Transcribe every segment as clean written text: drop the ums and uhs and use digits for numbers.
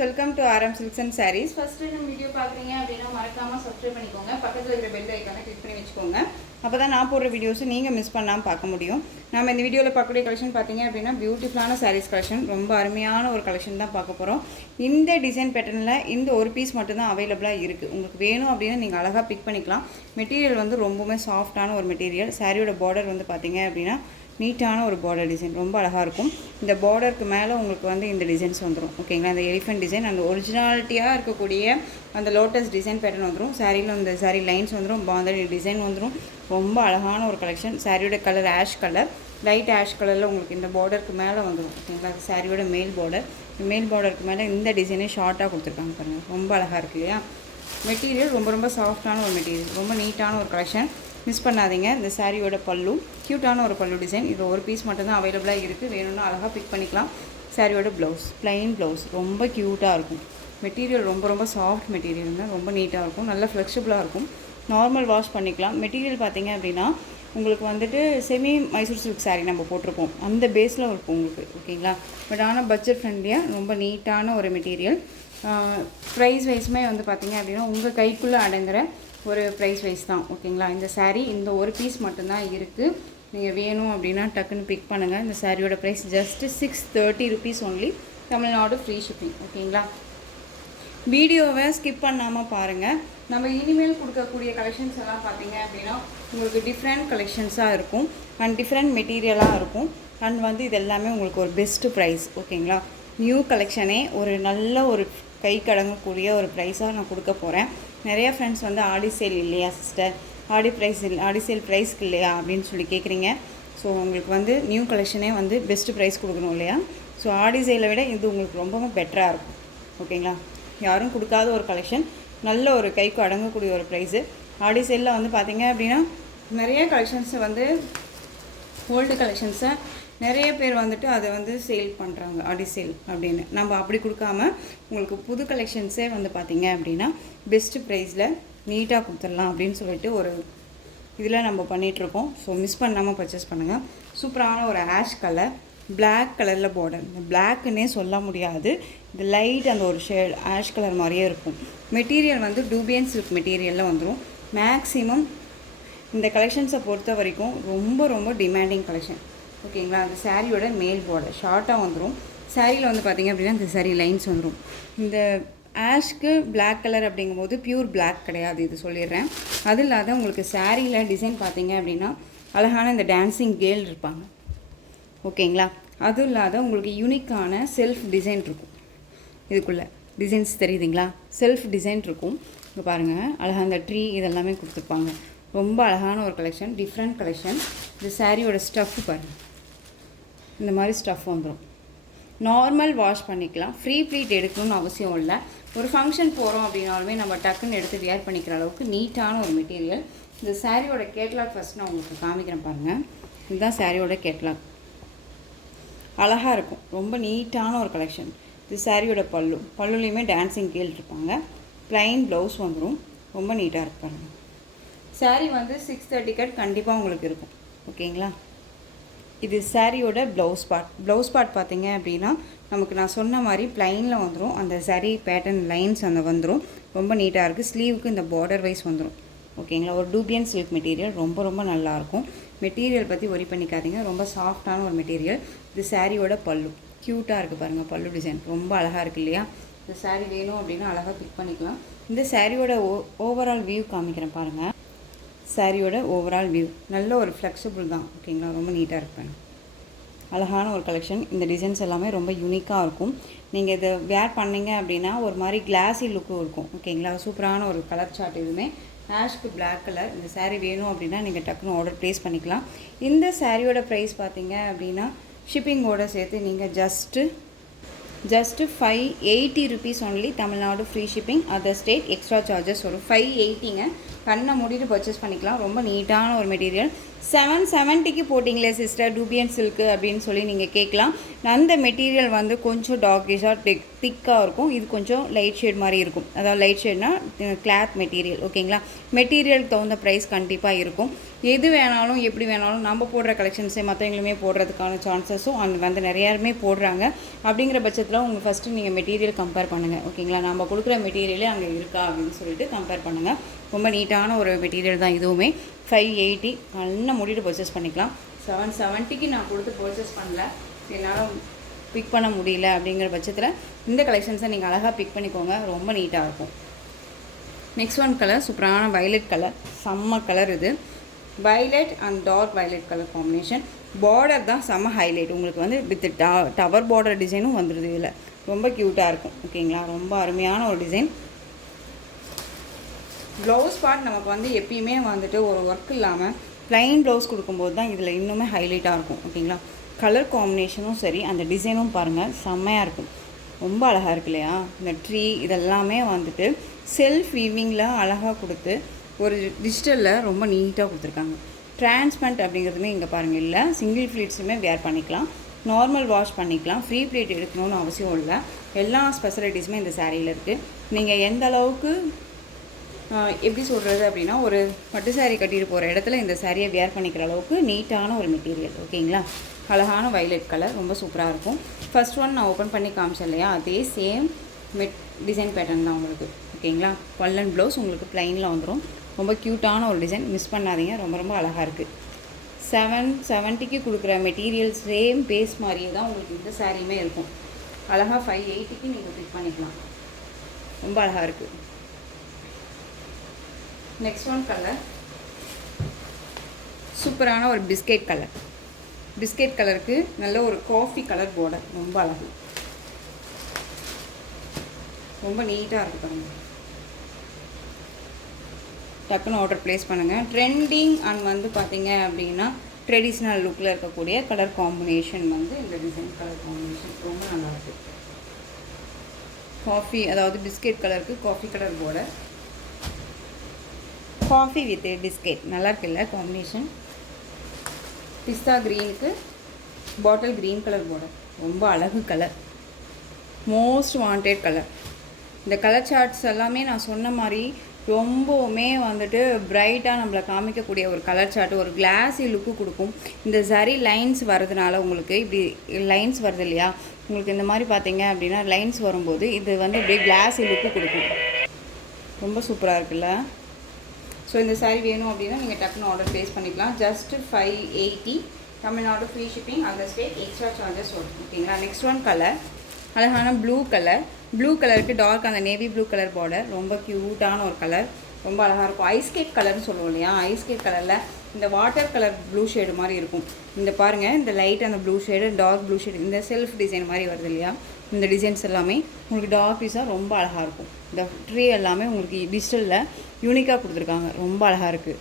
Welcome to RM Silks and Sarees. First நம்ம video பார்க்குறீங்க அப்படின்னா மறக்காமல் சப்ஸ்கிரைப் பண்ணிக்கோங்க. பக்கத்தில் இருக்கிற பெல் ஐக்கானை கிளிக் பண்ணி வச்சுக்கோங்க. அப்போ தான் நான் போடுற வீடியோஸை நீங்கள் மிஸ் பண்ணாமல் பார்க்க முடியும். நம்ம இந்த வீடியோவில் பார்க்கக்கூடிய கலெக்ஷன் பார்த்தீங்க அப்படின்னா பியூட்டிஃபுல்லான சாரீஸ் கலெக்ஷன், ரொம்ப அருமையான ஒரு கலெக்ஷன் தான் பார்க்க போகிறோம். இந்த டிசைன் பேட்டர்னில் இந்த ஒரு பீஸ் மட்டும்தான் அவைலபிளாக இருக்குது. உங்களுக்கு வேணும் அப்படின்னா நீங்கள் அழகாக பிக் பண்ணிக்கலாம். மெட்டீரியல் வந்து ரொம்பவுமே சாஃப்டான ஒரு மெட்டீரியல். சாரியோட பார்டர் வந்து பார்த்தீங்க அப்படின்னா நீட்டான ஒரு பார்டர் டிசைன், ரொம்ப அழகாக இருக்கும். இந்த பார்டருக்கு மேலே உங்களுக்கு வந்து இந்த டிசைன்ஸ் வந்துடும். ஓகேங்களா, அந்த எலிஃபென்ட் டிசைன், அந்த ஒரிஜினாலிட்டியாக இருக்கக்கூடிய அந்த லோட்டஸ் டிசைன் பேட்டர்ன் வந்துடும். சாரியில் இந்த சாரி லைன்ஸ் வந்துடும், பாந்தடி டிசைன் வந்துடும். ரொம்ப அழகான ஒரு கலெக்ஷன். சாரியோட colour ash colour, light ash கலரில் உங்களுக்கு இந்த பார்டருக்கு மேலே வந்துடும். ஓகேங்களா, சாரியோட மேல் பார்டருக்கு மேலே இந்த டிசைனே ஷார்ட்டாக கொடுத்துருக்காங்க பாருங்கள், ரொம்ப அழகாக இருக்குது இல்லையா. மெட்டீரியல் ரொம்ப ரொம்ப சாஃப்டான ஒரு மெட்டீரியல், ரொம்ப நீட்டான ஒரு கலெக்ஷன். மிஸ் பண்ணாதீங்க. இந்த சாரியோட பல்லு க்யூட்டான ஒரு பல்லு டிசைன். இது ஒரு பீஸ் மட்டும்தான் அவைலபிளாக இருக்குது. வேணும்னா அழகாக பிக் பண்ணிக்கலாம். சாரியோட ப்ளவுஸ் ப்ளைன் ப்ளவுஸ், ரொம்ப க்யூட்டாக இருக்கும். மெட்டீரியல் ரொம்ப ரொம்ப சாஃப்ட் மெட்டீரியல் தான், ரொம்ப நீட்டாக இருக்கும், நல்ல ஃப்ளெக்சிபிளாக இருக்கும். நார்மல் வாஷ் பண்ணிக்கலாம். மெட்டீரியல் பார்த்தீங்க அப்படின்னா உங்களுக்கு வந்துட்டு செமி மைசூர் சில்க் சாரீ நம்ம போட்டிருப்போம், அந்த பேஸில் இருக்கும் உங்களுக்கு. ஓகேங்களா, பட் ஆனால் பட்ஜெட் ஃப்ரெண்ட்லியாக ரொம்ப நீட்டான ஒரு மெட்டீரியல். ப்ரைஸ் வைஸுமே வந்து பார்த்தீங்க அப்படின்னா உங்கள் கைக்குள்ளே அடங்குகிற ஒரு ப்ரைஸ் வைஸ் தான். ஓகேங்களா, இந்த சாரீ இந்த ஒரு பீஸ் மட்டும்தான் இருக்குது. நீங்கள் வேணும் அப்படின்னா டக்குன்னு பிக் பண்ணுங்கள். இந்த சாரியோட price just 630 rupees only, Tamil Nadu free shipping. ஓகேங்களா, வீடியோவை ஸ்கிப் பண்ணாமல் பாருங்கள். நம்ம இனிமேல் கொடுக்கக்கூடிய கலெக்ஷன்ஸ் எல்லாம் பார்த்தீங்க அப்படின்னா உங்களுக்கு டிஃப்ரெண்ட் கலெக்ஷன்ஸாக இருக்கும் அண்ட் டிஃப்ரெண்ட் மெட்டீரியலாக இருக்கும். அண்ட் வந்து இது எல்லாமே உங்களுக்கு ஒரு பெஸ்ட்டு ப்ரைஸ். ஓகேங்களா, நியூ கலெக்ஷனே ஒரு நல்ல ஒரு கை கடங்கக்கூடிய ஒரு ப்ரைஸாக நான் கொடுக்க போகிறேன். நிறையா ஃப்ரெண்ட்ஸ் வந்து ஆடி சேல் இல்லையா சிஸ்டர், ஆடி சேல் ப்ரைஸ்க்கு இல்லையா அப்படின்னு சொல்லி கேட்குறீங்க. ஸோ உங்களுக்கு வந்து நியூ கலெக்ஷனே வந்து பெஸ்ட்டு ப்ரைஸ் கொடுக்கணும் இல்லையா. ஸோ ஆடி சேலை விட இது உங்களுக்கு ரொம்பவும் பெட்டராக இருக்கும். ஓகேங்களா, யாரும் கொடுக்காத ஒரு கலெக்ஷன், நல்ல ஒரு கைக்கு அடங்கக்கூடிய ஒரு ப்ரைஸு. ஆடி சேலில் வந்து பார்த்திங்க அப்படின்னா நிறைய கலெக்ஷன்ஸை வந்து ஓல்டு கலெக்ஷன்ஸை நிறைய பேர் வந்துட்டு அதை வந்து சேல் பண்ணுறாங்க ஆடி சேல் அப்படின்னு. நம்ம அப்படி கொடுக்காம உங்களுக்கு புது கலெக்ஷன்ஸே வந்து பார்த்திங்க அப்படின்னா பெஸ்ட்டு ப்ரைஸில் நீட்டாக கொடுத்துடலாம் அப்படின்னு சொல்லிட்டு ஒரு இதில் நம்ம பண்ணிகிட்ருக்கோம். ஸோ மிஸ் பண்ணாமல் பர்ச்சேஸ் பண்ணுங்கள். சூப்பரான ஒரு ஆஷ் கலர், பிளாக் கலரில் பார்டர். இந்த பிளாக்குன்னே சொல்ல முடியாது, இந்த லைட் அந்த ஒரு ஷேட் ஆஷ் கலர் மாதிரியே இருக்கும். மெட்டீரியல் வந்து டூபியன் சில்க் மெட்டீரியலில் வந்துடும். மேக்ஸிமம் இந்த கலெக்ஷன்ஸை பொறுத்த வரைக்கும் ரொம்ப ரொம்ப டிமாண்டிங் கலெக்ஷன். ஓகேங்களா, அந்த சாரியோட மேல் பார்டர் ஷார்ட்டாக வந்துடும். சாரியில் வந்து பார்த்திங்க அப்படின்னா இந்த சாரி லைன்ஸ் வந்துடும். இந்த ஆஷ்க்கு பிளாக் கலர் அப்படிங்கும்போது பியூர் பிளாக் கிடையாது, இது சொல்லிடுறேன். அது இல்லாத உங்களுக்கு சாரியில் டிசைன் பார்த்திங்க அப்படின்னா அழகான இந்த டான்ஸிங் கேர்ள் இருப்பாங்க. ஓகேங்களா, அதுவும் இல்லாத உங்களுக்கு யூனிக்கான செல்ஃப் டிசைன் இருக்கும். இதுக்குள்ளே டிசைன்ஸ் தெரியுதுங்களா, செல்ஃப் டிசைன் இருக்கும். இங்கே பாருங்கள், அழகாக இந்த ட்ரீ இதெல்லாமே கொடுத்துருப்பாங்க. ரொம்ப அழகான ஒரு கலெக்ஷன், டிஃப்ரெண்ட் கலெக்ஷன். இந்த சாரியோட ஸ்டஃப் பாருங்கள், இந்த மாதிரி ஸ்டஃப் வந்துடும். நார்மல் வாஷ் பண்ணிக்கலாம், ஃப்ரீ ப்ளீட் எடுக்கணும்னு அவசியம் இல்லை. ஒரு ஃபங்க்ஷன் போகிறோம் அப்படின்னாலுமே நம்ம டக்குன்னு எடுத்து வியர் பண்ணிக்கிற அளவுக்கு நீட்டான ஒரு மெட்டீரியல். இந்த சாரியோட கேட்லாக் ஃபஸ்ட் நான் உங்களுக்கு காமிக்கிறேன் பாருங்கள். இதுதான் சாரியோட கேட்லாக், அழகாக இருக்கும், ரொம்ப நீட்டான ஒரு கலெக்ஷன். இது சாரியோட பல்லுலேயுமே டான்ஸிங் கேர்ள் இருப்பாங்க. ப்ளைன் ப்ளவுஸ் வந்துடும், ரொம்ப நீட்டாக இருப்பாங்க. சாரீ வந்து 630 கட் கண்டிப்பாக உங்களுக்கு இருக்கும். ஓகேங்களா, இது சாரியோட ப்ளவுஸ் பார்ட் பார்த்தீங்க அப்படின்னா நமக்கு நான் சொன்ன மாதிரி ப்ளைனில் வந்துடும். அந்த சாரீ பேட்டர்ன் லைன்ஸ் அந்த வந்துடும், ரொம்ப நீட்டாக இருக்குது. ஸ்லீவுக்கு இந்த பார்டர் வைஸ் வந்துடும். ஓகேங்களா, ஒரு டூபியன் சில்க் மெட்டீரியல், ரொம்ப ரொம்ப நல்லாயிருக்கும். மெட்டீரியல் பற்றி ஒரி பண்ணிக்காதீங்க, ரொம்ப சாஃப்டான ஒரு மெட்டீரியல். இது சாரியோட பல்லு க்யூட்டாக இருக்குது பாருங்கள், பல்லு டிசைன் ரொம்ப அழகாக இருக்குது இல்லையா. இந்த சாரீ வேணும் அப்படின்னா அழகாக பிக் பண்ணிக்கலாம். இந்த சாரியோட ஓவரால் வியூ காமிக்கிறேன் பாருங்கள். சாரியோட ஓவரால் வியூ நல்ல ஒரு ஃப்ளெக்சிபிள் தான். ஓகேங்களா, ரொம்ப நீட்டாக இருப்பேன், அழகான ஒரு கலெக்ஷன். இந்த டிசைன்ஸ் எல்லாமே ரொம்ப யூனிக்காக இருக்கும். நீங்கள் இதை வேர் பண்ணிங்க அப்படின்னா ஒரு மாதிரி கிளாஸி லுக்கும் இருக்கும். ஓகேங்களா, சூப்பரான ஒரு கலர் சார்ட். இதுவுமே ஆஷ்க்கு பிளாக் கலர். இந்த சாரீ வேணும் அப்படின்னா நீங்கள் டக்குன்னு ஆர்டர் ப்ளேஸ் பண்ணிக்கலாம். இந்த சாரியோட ப்ரைஸ் பார்த்தீங்க அப்படின்னா ஷிப்பிங்கோடு சேர்த்து நீங்கள் just 580 rupees only, Tamil Nadu free shipping. Other state extra charges வரும். 580ங்க, கண்ணை மூடிட்டு பர்ச்சேஸ் பண்ணிக்கலாம். ரொம்ப நீட்டான ஒரு மெட்டீரியல். 770க்கு போட்டிங்களே சிஸ்டர் டூபியன் சில்க்கு அப்படின்னு சொல்லி நீங்கள் கேட்கலாம். அந்த மெட்டீரியல் வந்து கொஞ்சம் டார்க்கிஷாக திக்காக இருக்கும். இது கொஞ்சம் லைட் ஷேட் மாதிரி இருக்கும். அதாவது லைட் ஷேட்னா கிளாத் மெட்டீரியல். ஓகேங்களா? மெட்டீரியலுக்கு தகுந்த ப்ரைஸ் கண்டிப்பாக இருக்கும். எது வேணாலும் எப்படி வேணாலும் நம்ம போடுற கலெக்ஷன்ஸே மற்றவங்களுமே போடுறதுக்கான சான்சஸும் அங்கே வந்து நிறையாருமே போடுறாங்க. அப்படிங்கிற பட்சத்தில் உங்கள் ஃபஸ்ட்டு நீங்கள் மெட்டீரியல் கம்பேர் பண்ணுங்கள். ஓகேங்களா? நம்ம கொடுக்குற மெட்டீரியலே அங்கே இருக்கா அப்படின்னு சொல்லிட்டு கம்பேர் பண்ணுங்கள். ரொம்ப நீட்டான ஒரு மெட்டீரியல் தான் இதுவுமே. 580 நல்லா மூடிட்டு பர்ச்சேஸ் பண்ணிக்கலாம். 770க்கு நான் கொடுத்து பர்ச்சேஸ் பண்ணல, என்னால் பிக் பண்ண முடியல. அப்படிங்கிற பட்சத்தில் இந்த கலெக்ஷன்ஸை நீங்கள் அழகாக பிக் பண்ணிக்கோங்க. ரொம்ப நீட்டாக இருக்கும். நெக்ஸ்ட் ஒன் கலர் சூப்பரான வயலட் கலர். செம்ம கலர் இது. Violet and dark violet colour combination. Border தான் செம்ம ஹைலைட். உங்களுக்கு வந்து வித் டவர் பார்டர் டிசைனும் வந்துடுது. இதில் ரொம்ப க்யூட்டாக இருக்கும். ஓகேங்களா? ரொம்ப அருமையான ஒரு டிசைன். ப்ளவுஸ் பார்ட் நமக்கு வந்து எப்பயுமே வந்துட்டு ஒரு ஒர்க் இல்லாமல் ப்ளைன் ப்ளவுஸ் கொடுக்கும்போது தான் இதில் இன்னுமே ஹைலைட்டாக இருக்கும். ஓகேங்களா? கலர் காம்பினேஷனும் சரி, அந்த டிசைனும் பாருங்கள் செம்மையாக இருக்கும். ரொம்ப அழகாக இருக்கு இல்லையா? இந்த ட்ரீ இதெல்லாமே வந்துட்டு செல்ஃப் வீவிங்கில் அழகாக கொடுத்து ஒரு டிஜிட்டலில் ரொம்ப நீட்டாக கொடுத்துருக்காங்க. டிரான்ஸ்பரண்ட் அப்படிங்கிறதுமே இங்கே பாருங்கள் இல்லை. சிங்கிள் ஃப்ளீட்ஸுமே வேர் பண்ணிக்கலாம், நார்மல் வாஷ் பண்ணிக்கலாம், ஃப்ரீ ப்ளீட் எடுக்கணும்னு அவசியம் இல்லை. எல்லா ஸ்பெஷலிட்டிஸுமே இந்த சாரியில் இருக்குது. நீங்கள் எந்த அளவுக்கு எப்படி சொல்கிறது அப்படின்னா, ஒரு பட்டு சாரீ கட்டிட்டு போகிற இடத்துல இந்த சாரியை வேர் பண்ணிக்கிற அளவுக்கு நீட்டான ஒரு மெட்டீரியல். ஓகேங்களா? அழகான வயலட் கலர் ரொம்ப சூப்பராக இருக்கும். ஃபர்ஸ்ட் ஒன் நான் ஓப்பன் பண்ணி காமிச்சேன் இல்லையா, அதே சேம் டிசைன் பேட்டர்ன் தான் உங்களுக்கு. ஓகேங்களா? பல்லன் ப்ளவுஸ் உங்களுக்கு ப்ளைனில் வந்துடும். ரொம்ப க்யூட்டான ஒரு டிசைன், மிஸ் பண்ணாதீங்க. ரொம்ப ரொம்ப அழகாக இருக்குது. 770க்கு கொடுக்குற மெட்டீரியல் சேம் பேஸ் மாதிரியே தான் உங்களுக்கு இந்த சாரியுமே இருக்கும். அழகாக 580க்கு நீங்கள் பிக் பண்ணிக்கலாம். ரொம்ப அழகாக இருக்குது. நெக்ஸ்ட் ஒன் கலர் சூப்பரான ஒரு பிஸ்கெட் கலர். பிஸ்கெட் கலருக்கு நல்ல ஒரு காஃபி கலர் பார்டர். ரொம்ப அழகு, ரொம்ப நீட்டாக இருக்குது பாருங்கள். டக்குன்னு ஆர்டர் ப்ளேஸ் பண்ணுங்கள். ட்ரெண்டிங் அண்ட் வந்து பார்த்தீங்க அப்படின்னா ட்ரெடிஷ்னல் லுக்கில் இருக்கக்கூடிய கலர் காம்பினேஷன் வந்து இந்த டிசைன் கலர் காம்பினேஷன் ரொம்ப நல்லாயிருக்கு. காஃபி, அதாவது பிஸ்கெட் கலருக்கு coffee colour border. Coffee with biscuit நல்லா இருக்குல்ல காம்பினேஷன். பிஸ்தா க்ரீனுக்கு பாட்டில் க்ரீன் கலர் பார்டர். ரொம்ப அழகு கலர், மோஸ்ட் வாண்டட் கலர். இந்த கலர் சார்ட்ஸ் எல்லாமே நான் சொன்ன மாதிரி ரொம்பவுமே வந்துட்டு பிரைட்டாக நம்மளை காமிக்கக்கூடிய ஒரு கலர் சார்ட், ஒரு கிளாஸி லுக்கு கொடுக்கும். இந்த சரி லைன்ஸ் வர்றதுனால உங்களுக்கு இப்படி லைன்ஸ் வருது இல்லையா, உங்களுக்கு இந்த மாதிரி பார்த்தீங்க அப்படின்னா லைன்ஸ் வரும்போது இது வந்து இப்படியே கிளாஸி லுக்கு கொடுக்கும். ரொம்ப சூப்பராக இருக்குல்ல? ஸோ இந்த சாரீ வேணும் அப்படின்னா நீங்கள் டக்குன்னு ஆர்டர் ப்ளேஸ் பண்ணிக்கலாம். ஜஸ்ட் 580 தமிழ்நாடு ஃப்ரீ ஷிப்பிங், அந்த ஸ்டேட் எக்ஸ்ட்ரா சார்ஜஸ் வரும். ஓகேங்களா? நெக்ஸ்ட் ஒன் கலர் அழகான ப்ளூ கலர். ப்ளூ கலருக்கு டார்க் அந்த நேவி ப்ளூ கலர் பார்டர். ரொம்ப க்யூட்டான ஒரு கலர், ரொம்ப அழகாக இருக்கும். ஐஸ்கேட் கலர்னு சொல்லுவோம் இல்லையா, ஐஸ்கேட் கலரில் இந்த வாட்டர் கலர் ப்ளூ ஷேடு மாதிரி இருக்கும். இந்த பாருங்கள், இந்த லைட் அந்த blue shade, dark blue shade, இந்த செல்ஃப் டிசைன் மாதிரி வருது இல்லையா, இந்த டிசைன்ஸ் எல்லாமே உங்களுக்கு டார்க் பீஸாக ரொம்ப அழகாக இருக்கும். இந்த ட்ரீ எல்லாமே உங்களுக்கு டிஜிட்டலில் யூனிக்காக கொடுத்துருக்காங்க. ரொம்ப அழகாக இருக்குது.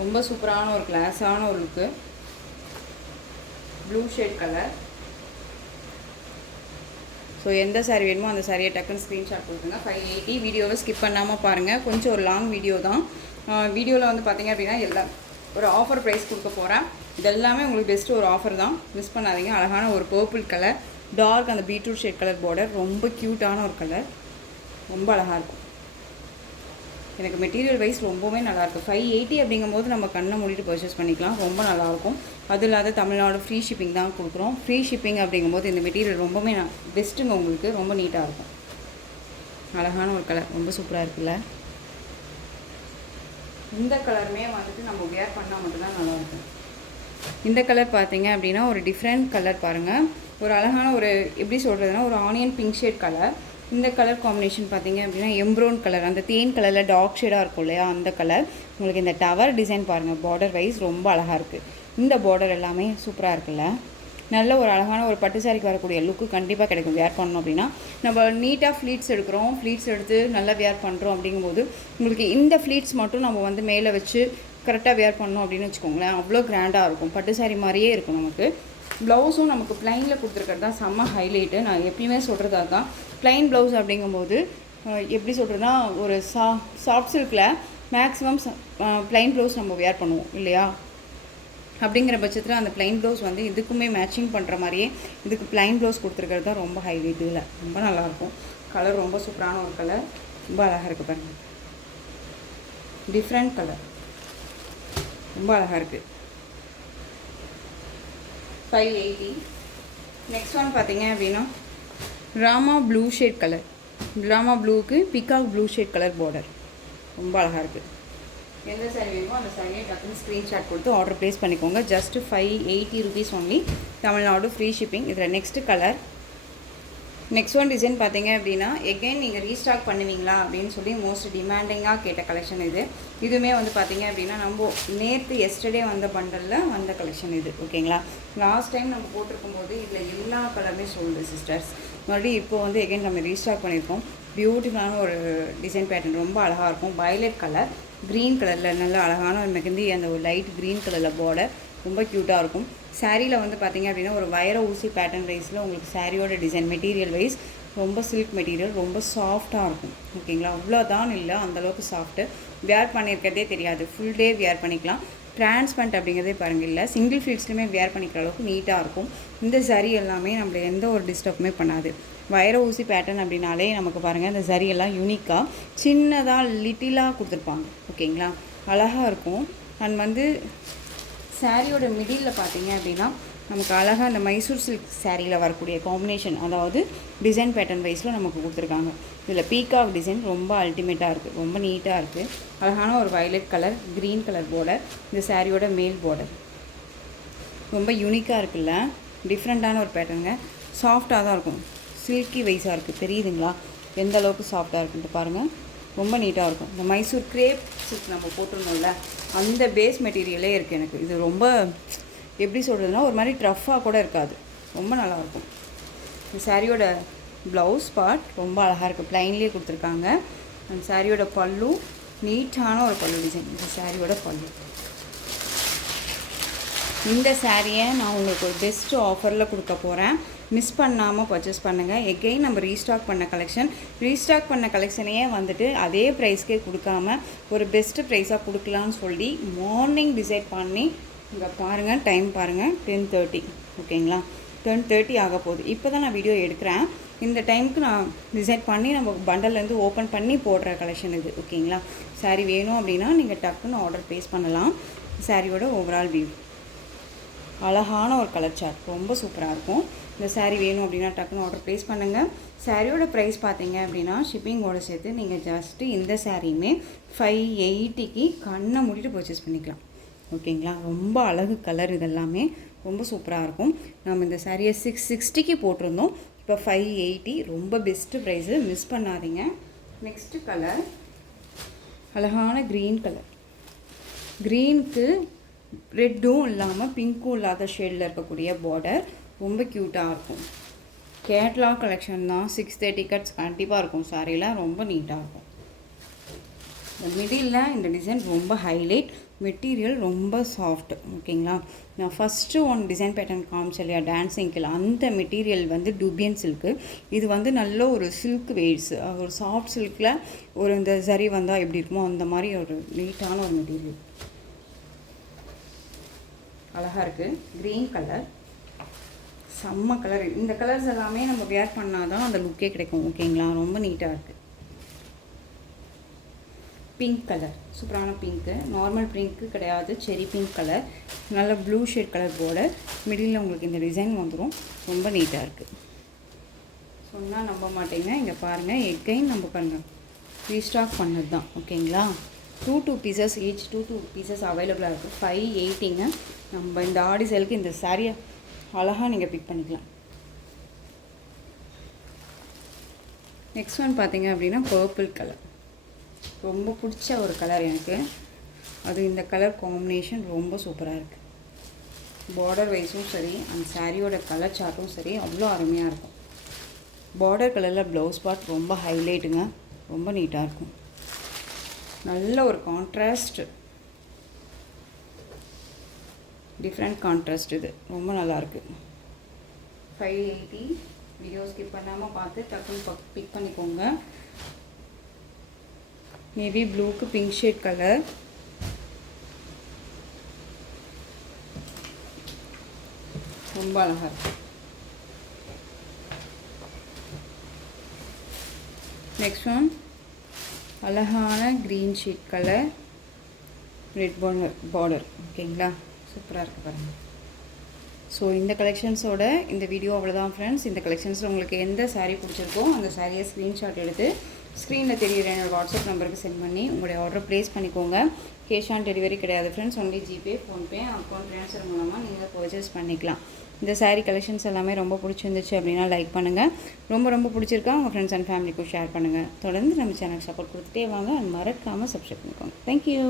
ரொம்ப சூப்பரான ஒரு கிளாஸான ஒரு look. Blue shade colour. So எந்த சாரீ வேணுமோ அந்த சாரியை டக்குன்னு ஸ்க்ரீன்ஷாட் கொடுத்துங்க. 580. வீடியோவை ஸ்கிப் பண்ணாமல் பாருங்கள். கொஞ்சம் ஒரு லாங் வீடியோ தான். வீடியோவில் வந்து பார்த்தீங்க அப்படின்னா எல்லாம் ஒரு ஆஃபர் ப்ரைஸ் கொடுக்க போகிறேன். இதெல்லாமே உங்களுக்கு பெஸ்ட்டு ஒரு ஆஃபர் தான், மிஸ் பண்ணாதீங்க. அழகான ஒரு பர்பிள் கலர், டார்க் அந்த பீட்ரூட் ஷேட் கலர் பார்டர். ரொம்ப க்யூட்டான ஒரு கலர், ரொம்ப அழகாக இருக்கும். எனக்கு மெட்டீரியல் வைஸ் ரொம்பவே நல்லாயிருக்கு. 580 அப்படிங்கும்போது நம்ம கண்ணை மூடிட்டு பர்ச்சேஸ் பண்ணிக்கலாம். ரொம்ப நல்லாயிருக்கும். அது இல்லாத தமிழ்நாடு ஃப்ரீ ஷிப்பிங் தான் கொடுக்குறோம். ஃப்ரீ ஷிப்பிங் அப்படிங்கும்போது இந்த மெட்டீரியல் ரொம்பவே பெஸ்ட்டுங்க. உங்களுக்கு ரொம்ப நீட்டாக இருக்கும். அழகான ஒரு கலர், ரொம்ப சூப்பராக இருக்குல்ல? இந்த கலருமே வந்துட்டு நம்ம வேர் பண்ணால் மட்டும்தான் நல்லாயிருக்கும். இந்த கலர் பார்த்தீங்க அப்படின்னா ஒரு டிஃப்ரெண்ட் கலர் பாருங்கள். ஒரு அழகான ஒரு எப்படி சொல்கிறதுனா ஒரு ஆனியன் பிங்க் ஷேட் கலர். இந்த கலர் காம்பினேஷன் பார்த்தீங்க அப்படின்னா எம்ப்ரோன் கலர், அந்த தேன் கலரில் டார்க் ஷேடாக இருக்கும் இல்லையா, அந்த கலர். உங்களுக்கு இந்த டவர் டிசைன் பாருங்கள், பார்டர் வைஸ் ரொம்ப அழகாக இருக்குது. இந்த பார்டர் எல்லாமே சூப்பராக இருக்குல்ல? நல்ல ஒரு அழகான ஒரு பட்டு சாரிக்கு வரக்கூடிய லுக்கு கண்டிப்பாக கிடைக்கும் வேர் பண்ணணும் அப்படின்னா. நம்ம நீட்டாக ஃப்ளீட்ஸ் எடுக்கிறோம், ஃப்ளீட்ஸ் எடுத்து நல்லா வேர் பண்ணுறோம் அப்படிங்கும்போது உங்களுக்கு இந்த ஃப்ளீட்ஸ் மட்டும் நம்ம வந்து மேலே வச்சு கரெக்டாக வேர் பண்ணோம் அப்படின்னு வச்சுக்கோங்களேன், அவ்வளோ கிராண்டாக இருக்கும். பட்டு சாரி மாதிரியே இருக்கும். நமக்கு ப்ளவுஸும் நமக்கு ப்ளைனில் கொடுத்துருக்கிறது தான் செம்ம ஹைலைட்டு. நான் எப்பயுமே சொல்கிறது அதுதான். ப்ளைன் ப்ளவுஸ் அப்படிங்கும்போது எப்படி சொல்கிறதுனா ஒரு சாஃப்ட் சில்கில் மேக்ஸிமம் ப்ளைன் ப்ளவுஸ் நம்ம வேர் பண்ணுவோம் இல்லையா? அப்படிங்கிற பட்சத்தில் அந்த ப்ளைன் ப்ளவுஸ் வந்து இதுக்குமே மேட்சிங் பண்ணுற மாதிரியே இதுக்கு ப்ளைன் ப்ளவுஸ் கொடுத்துருக்கிறது தான் ரொம்ப ஹைலைட். இதில் ரொம்ப நல்லாயிருக்கும். கலர் ரொம்ப சூப்பரான ஒரு கலர், ரொம்ப அழகாக இருக்குது பாருங்கள். டிஃப்ரெண்ட் கலர், ரொம்ப அழகாக இருக்குது. 580. நெக்ஸ்ட் ஒன் பார்த்தீங்க அப்படின்னா Rama blue shade colour. Rama ப்ளூவுக்கு peacock blue shade colour border, ரொம்ப அழகாக இருக்குது. எந்த சாரீ வேணுமோ அந்த சாரியை டக்குன்னு ஸ்க்ரீன்ஷாட் கொடுத்து ஆர்டர் ப்ளேஸ் பண்ணிக்கோங்க. Just 580 rupees only, Tamil Nadu free shipping. இதில் next colour, next one design பார்த்தீங்க அப்படின்னா எகெயின் நீங்கள் ரீஸ்டாக் பண்ணுவீங்களா அப்படின்னு சொல்லி மோஸ்ட் டிமாண்டிங்காக கேட்ட கலெக்ஷன் இது. இதுவுமே வந்து பார்த்தீங்க அப்படின்னா நம்ம நேற்று எஸ்டர்டே வந்த பண்டலில் வந்த கலெக்ஷன் இது. ஓகேங்களா? லாஸ்ட் டைம் நம்ம போட்டிருக்கும் போது இதில் எல்லா கலருமே சொல்லுது சிஸ்டர்ஸ். மறுபடியும் இப்போ வந்து எகெயின் நம்ம ரீஸ்டாக் பண்ணியிருக்கோம். பியூட்டிஃபுல்லான ஒரு டிசைன் பேட்டர்ன், ரொம்ப அழகாக இருக்கும். வயலட் கலர், க்ரீன் கலரில் நல்ல அழகான ஒரு மெகந்தி, அந்த ஒரு லைட் க்ரீன் கலரில் பார்டர், ரொம்ப க்யூட்டாக இருக்கும். சாரியில் வந்து பார்த்திங்க அப்படின்னா ஒரு வைர ஊசி பேட்டர்ன் வைஸில் உங்களுக்கு சாரியோட டிசைன் மெட்டீரியல் வைஸ் ரொம்ப சில்க் மெட்டீரியல், ரொம்ப சாஃப்டாக இருக்கும். ஓகேங்களா? அவ்வளோதான் இல்லை, அந்தளவுக்கு சாஃப்ட்டு. வேர் பண்ணியிருக்கிறதே தெரியாது, ஃபுல் டே வேர் பண்ணிக்கலாம். டிரான்ஸ்பரண்ட் அப்படிங்கிறதே பாருங்கள், இல்லை சிங்கிள் ஃபீல்ட்ஸ்லையுமே வேர் பண்ணிக்கிற அளவுக்கு நீட்டாக இருக்கும். இந்த சாரி எல்லாமே நம்மளை எந்த ஒரு டிஸ்டர்புமே பண்ணாது. வைர ஊசி பேட்டர்ன் அப்படின்னாலே நமக்கு பாருங்கள், இந்த சரியெல்லாம் யூனிக்காக சின்னதாக லிட்டிலாக கொடுத்துருப்பாங்க. ஓகேங்களா? அழகாக இருக்கும். அண்ட் வந்து சாரியோட மிடில் பார்த்தீங்க அப்படின்னா நமக்கு அழகாக அந்த மைசூர் சில்க் சாரியில் வரக்கூடிய காம்பினேஷன், அதாவது டிசைன் பேட்டர்ன் வைஸில் நமக்கு கொடுத்துருக்காங்க. இதில் பீகாக் டிசைன் ரொம்ப அல்டிமேட்டாக இருக்குது, ரொம்ப நீட்டாக இருக்குது. அழகான ஒரு violet colour, green colour border, இந்த சாரியோட மேல் பார்டர் ரொம்ப யூனிக்காக இருக்குல்ல, டிஃப்ரெண்ட்டான ஒரு பேட்டர்னுங்க. சாஃப்டாக தான் இருக்கும், சில்கி வைஸாக இருக்குது. தெரியுதுங்களா எந்த அளவுக்கு சாஃப்டாக இருக்குன்ட்டு பாருங்கள், ரொம்ப நீட்டாக இருக்கும். இந்த மைசூர் கிரேப் சில்க் நம்ம போட்டிருந்தோம்ல, அந்த பேஸ் மெட்டீரியலே இருக்குது எனக்கு. இது ரொம்ப எப்படி சொல்கிறதுனா ஒரு மாதிரி ட்ரஃப்பாக கூட இருக்காது, ரொம்ப நல்லாயிருக்கும். இந்த சாரியோட ப்ளவுஸ் பார்ட் ரொம்ப அழகாக இருக்குது, ப்ளைன்லேயே கொடுத்துருக்காங்க. அந்த சாரியோட பல்லு நீட்டான ஒரு பல்லு டிசைன். இந்த சாரியோட பல்லு. இந்த சாரியை நான் உங்களுக்கு ஒரு பெஸ்ட்டு ஆஃபரில் கொடுக்க போகிறேன், மிஸ் பண்ணாமல் பர்ச்சேஸ் பண்ணுங்கள். எகெயின் நம்ம ரீஸ்டாக் பண்ண கலெக்ஷனையே வந்துட்டு அதே ப்ரைஸ்க்கே கொடுக்காம ஒரு பெஸ்ட்டு ப்ரைஸாக கொடுக்கலான்னு சொல்லி மார்னிங் டிசைட் பண்ணி இங்கே பாருங்கள், டைம் பாருங்கள் 10:30. ஓகேங்களா? 10:30 ஆக போகுது. இப்போ தான் நான் வீடியோ எடுக்கிறேன். இந்த டைமுக்கு நான் டிசைட் பண்ணி நம்ம பண்டல்லேருந்து ஓப்பன் பண்ணி போடுற கலெக்ஷன் இது. ஓகேங்களா? சாரீ வேணும் அப்படின்னா நீங்கள் டக்குன்னு ஆர்டர் ப்ளேஸ் பண்ணலாம். சாரியோட ஓவரால் வியூ அழகான ஒரு கலர் சார்ட், ரொம்ப சூப்பராக இருக்கும். இந்த சாரீ வேணும் அப்படின்னா டக்குன்னு ஆர்டர் ப்ளேஸ் பண்ணுங்கள். சாரியோட ப்ரைஸ் பார்த்தீங்க அப்படின்னா ஷிப்பிங்கோடு சேர்த்து நீங்கள் ஜஸ்ட்டு இந்த சாரியுமே 580க்கு கண்ணை மூடிட்டு பர்ச்சேஸ் பண்ணிக்கலாம். ஓகேங்களா? ரொம்ப அழகு கலர், இதெல்லாமே ரொம்ப சூப்பராக இருக்கும். நம்ம இந்த சாரியை 660க்கு போட்டிருந்தோம், இப்போ 580, ரொம்ப பெஸ்ட்டு ப்ரைஸு, மிஸ் பண்ணாதீங்க. நெக்ஸ்ட்டு கலர் அழகான க்ரீன் கலர், க்ரீனுக்கு ரெட்டும் இல்லாமல் பிங்க்கும் இல்லாத ஷேடில் இருக்கக்கூடிய பார்டர், ரொம்ப க்யூட்டாக இருக்கும். கேட்லாக் கலெக்ஷன் தான், 630 கட்ஸ் கண்டிப்பாக இருக்கும். சாரியில் ரொம்ப நீட்டாக இருக்கும். இந்த மிடில் இந்த டிசைன் ரொம்ப ஹைலைட், மெட்டீரியல் ரொம்ப சாஃப்ட். ஓகேங்களா? நான் ஃபஸ்ட்டு ஒன் டிசைன் பேட்டர்ன் காமிச்சேன் இல்லையா, டான்ஸிங்கில், அந்த மெட்டீரியல் வந்து டூபியன் சில்க்கு. இது வந்து நல்ல ஒரு சில்க் வெயிட்ஸ், ஒரு சாஃப்ட் சில்கில் ஒரு இந்த சரி வந்தால் எப்படி இருக்குமோ அந்த மாதிரி ஒரு நீட்டான ஒரு மெட்டீரியல், அழகாக இருக்குது. க்ரீன் கலர் செம்ம கலர். இந்த கலர்ஸ் எல்லாமே நம்ம வேர் பண்ணால் தான் அந்த லுக்கே கிடைக்கும். ஓகேங்களா? ரொம்ப நீட்டாக இருக்குது. பிங்க் கலர், சூப்பரான பிங்க்கு, நார்மல் பிங்க்கு கிடையாது, செரி பிங்க் கலர், நல்ல blue shade colour border, middle உங்களுக்கு இந்த டிசைன் வந்துடும், ரொம்ப நீட்டாக இருக்குது. சொன்னால் நம்ப மாட்டேங்க, இங்கே பாருங்கள், எகைன் நம்ம பாருங்கள் ரீஸ்டாக் பண்ணது தான். ஓகேங்களா? 2 பீசஸ் ஈச், 2 பீசஸ் அவைலபிளாக இருக்குது. 580ங்க. நம்ம இந்த ஆடி சேலுக்கு இந்த சாரியை அழகாக நீங்கள் பிக் பண்ணிக்கலாம். நெக்ஸ்ட் ஒன் பார்த்தீங்க அப்படின்னா பர்பிள் கலர், ரொம்ப பிடிச்ச ஒரு கலர் எனக்கு. அது இந்த கலர் காம்பினேஷன் ரொம்ப சூப்பராக இருக்குது. பார்டர் வைஸும் சரி, அந்த சாரியோட கலர் சார்ட்டும் சரி, அவ்வளோ அருமையாக இருக்கும். பார்டர் கலரில் ப்ளவுஸ் பார்ட் ரொம்ப ஹைலைட்டுங்க, ரொம்ப நீட்டாக இருக்கும். நல்ல ஒரு கான்ட்ராஸ்ட், டிஃப்ரெண்ட் கான்ட்ராஸ்ட், இது ரொம்ப நல்லாயிருக்கு. 580. வீடியோ ஸ்கிப் பண்ணாமல் பார்த்து டக்குன்னு பிக் பண்ணிக்கோங்க. நேவி ப்ளூக்கு பிங்க் ஷேட் கலர். ரொம்ப அழகாக இருக்குது. நெக்ஸ்ட் ஒன் அழகான green shade colour, red border. ஓகேங்களா, சூப்பராக இருக்குது பாருங்கள். ஸோ இந்த கலெக்ஷன்ஸோட இந்த வீடியோ அவ்வளோதான் ஃப்ரெண்ட்ஸ். இந்த கலெக்ஷன்ஸில் உங்களுக்கு எந்த சாரீ பிடிச்சிருக்கோ அந்த சாரியை ஸ்க்ரீன்ஷாட் எடுத்து ஸ்க்ரீனில் தெரியுற என்னோடய வாட்ஸ்அப் நம்பருக்கு சென்ட் பண்ணி உங்களுடைய ஆர்டர் ப்ளேஸ் பண்ணிக்கோங்க. கேஷ் ஆன் டெலிவரி கிடையாது friends, only GPay, PhonePe, account transfer மூலமாக நீங்கள் பர்ச்சேஸ் பண்ணிக்கலாம். இந்த சாரீ கலெக்ஷன்ஸ் எல்லாமே ரொம்ப பிடிச்சிருந்துச்சு அப்படின்னா லைக் பண்ணுங்கள். ரொம்ப பிடிச்சிருக்கா உங்கள் ஃப்ரெண்ட்ஸ் அண்ட் ஃபேமிலிக்கும் ஷேர் பண்ணுங்கள். தொடர்ந்து நம்ம சேனல் சப்போர்ட் கொடுத்துட்டே வாங்க. மறக்காமல் சப்ஸ்கிரைப் பண்ணிக்கோங்க. தேங்க்யூ.